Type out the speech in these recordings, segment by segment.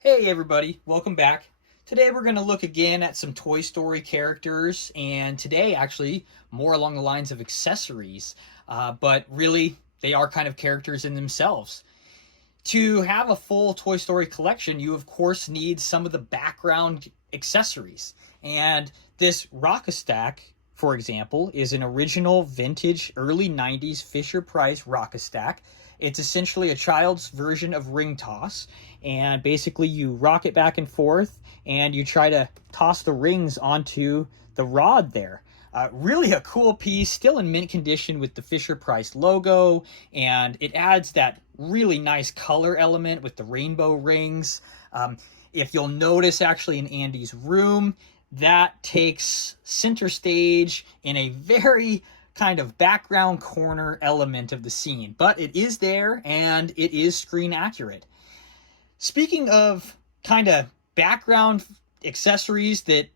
Hey everybody, welcome back. Today we're going to look again at some Toy Story characters, and today actually more along the lines of accessories, but really they are kind of characters in themselves. To have a full Toy Story collection, you of course need some of the background accessories, and this Rock-a-Stack, for example, is an original vintage early 90s Fisher-Price Rock-a-Stack. It's essentially a child's version of ring toss, and basically you rock it back and forth and you try to toss the rings onto the rod there. Really a cool piece, still in mint condition with the Fisher Price logo, and it adds that really nice color element with the rainbow rings. If you'll notice, actually, in Andy's room, that takes center stage in a very kind of background corner element of the scene, but it is there and it is screen accurate. Speaking of kind of background accessories that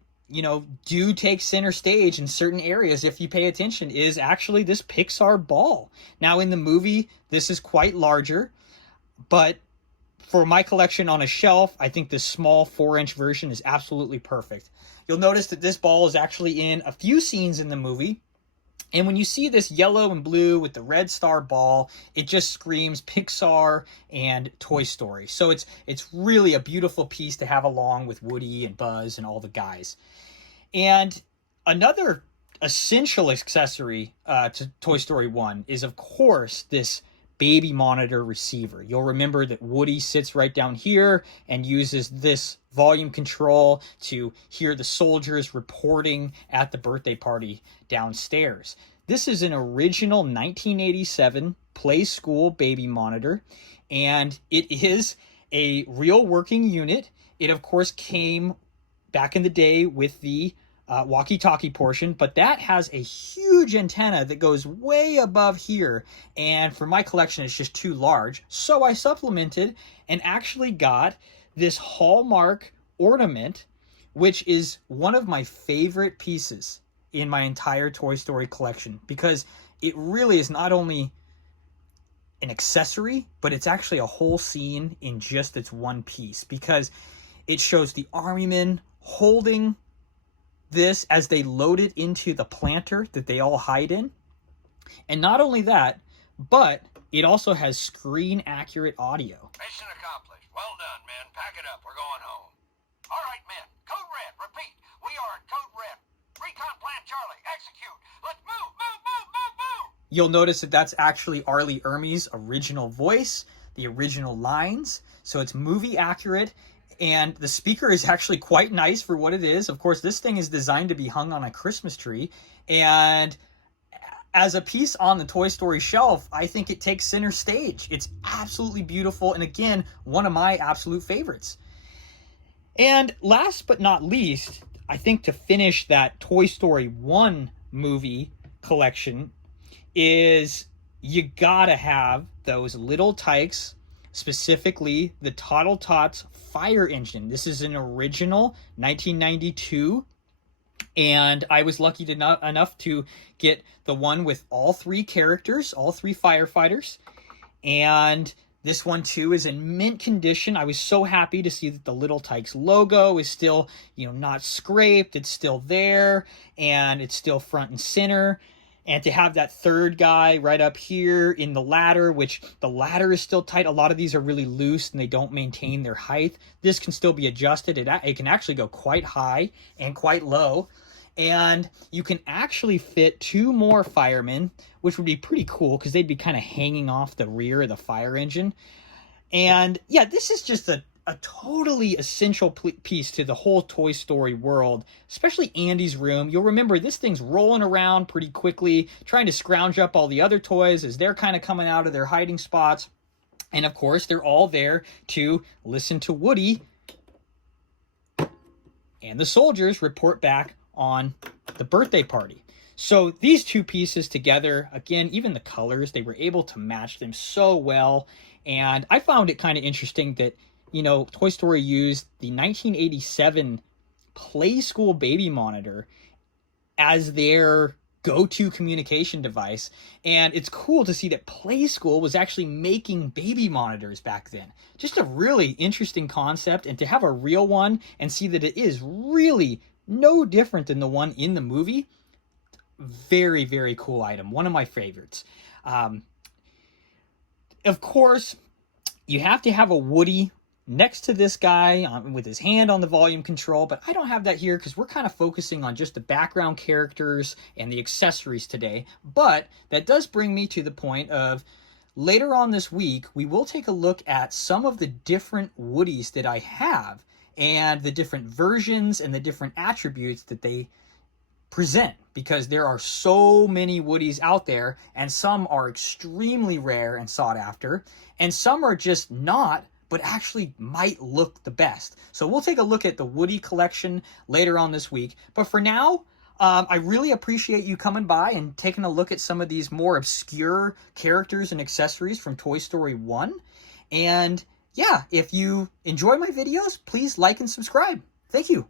do take center stage in certain areas if you pay attention, is actually this Pixar ball. Now in the movie this is quite larger, but for my collection on a shelf, I think this small 4-inch version is absolutely perfect. You'll notice that this ball is actually in a few scenes in the movie. And when you see this yellow and blue with the red star ball, it just screams Pixar and Toy Story. So it's really a beautiful piece to have along with Woody and Buzz and all the guys. And another essential accessory to Toy Story 1 is, of course, this baby monitor receiver. You'll remember that Woody sits right down here and uses this volume control to hear the soldiers reporting at the birthday party downstairs. This is an original 1987 Playskool baby monitor, and it is a real working unit. It, of course, came back in the day with the walkie-talkie portion, but that has a huge antenna that goes way above here, and for my collection it's just too large, so I supplemented and actually got this Hallmark ornament, which is one of my favorite pieces in my entire Toy Story collection, because it really is not only an accessory, but it's actually a whole scene in just its one piece, because it shows the army men holding this as they load it into the planter that they all hide in. And not only that, but it also has screen accurate audio. Mission accomplished. Well done, men. Pack it up. We're going home. All right, men. Code red. Repeat. We are in code red. Recon plan Charlie. Execute. Let's move, move, move, move, move. You'll notice that that's actually Arlie Ermey's original voice, the original lines. So it's movie accurate. And the speaker is actually quite nice for what it is. Of course, this thing is designed to be hung on a Christmas tree. And as a piece on the Toy Story shelf, I think it takes center stage. It's absolutely beautiful. And again, one of my absolute favorites. And last but not least, I think to finish that Toy Story 1 movie collection is you gotta have those little tykes, specifically the Toddle Tots fire engine. This is an original 1992, and I was lucky enough to get the one with all three characters, all three firefighters, and this one too is in mint condition. I was so happy to see that the Little Tykes logo is still, not scraped. It's still there, and it's still front and center. And to have that third guy right up here in the ladder, which the ladder is still tight. A lot of these are really loose and they don't maintain their height. This can still be adjusted. It can actually go quite high and quite low. And you can actually fit 2 more firemen, which would be pretty cool because they'd be kind of hanging off the rear of the fire engine. And yeah, this is just a totally essential piece to the whole Toy Story world, especially Andy's room. You'll remember this thing's rolling around pretty quickly, trying to scrounge up all the other toys as they're kind of coming out of their hiding spots. And of course, they're all there to listen to Woody and the soldiers report back on the birthday party. So these two pieces together, again, even the colors, they were able to match them so well. And I found it kind of interesting that Toy Story used the 1987 Playskool baby monitor as their go-to communication device. And it's cool to see that Playskool was actually making baby monitors back then. Just a really interesting concept, and to have a real one and see that it is really no different than the one in the movie, very, very cool item. One of my favorites. Of course, you have to have a Woody next to this guy with his hand on the volume control, but I don't have that here because we're kind of focusing on just the background characters and the accessories today. But that does bring me to the point of later on this week, we will take a look at some of the different Woodies that I have and the different versions and the different attributes that they present, because there are so many Woodies out there, and some are extremely rare and sought after, and some are just not, but actually might look the best. So we'll take a look at the Woody collection later on this week. But for now, I really appreciate you coming by and taking a look at some of these more obscure characters and accessories from Toy Story 1. And yeah, if you enjoy my videos, please like and subscribe. Thank you.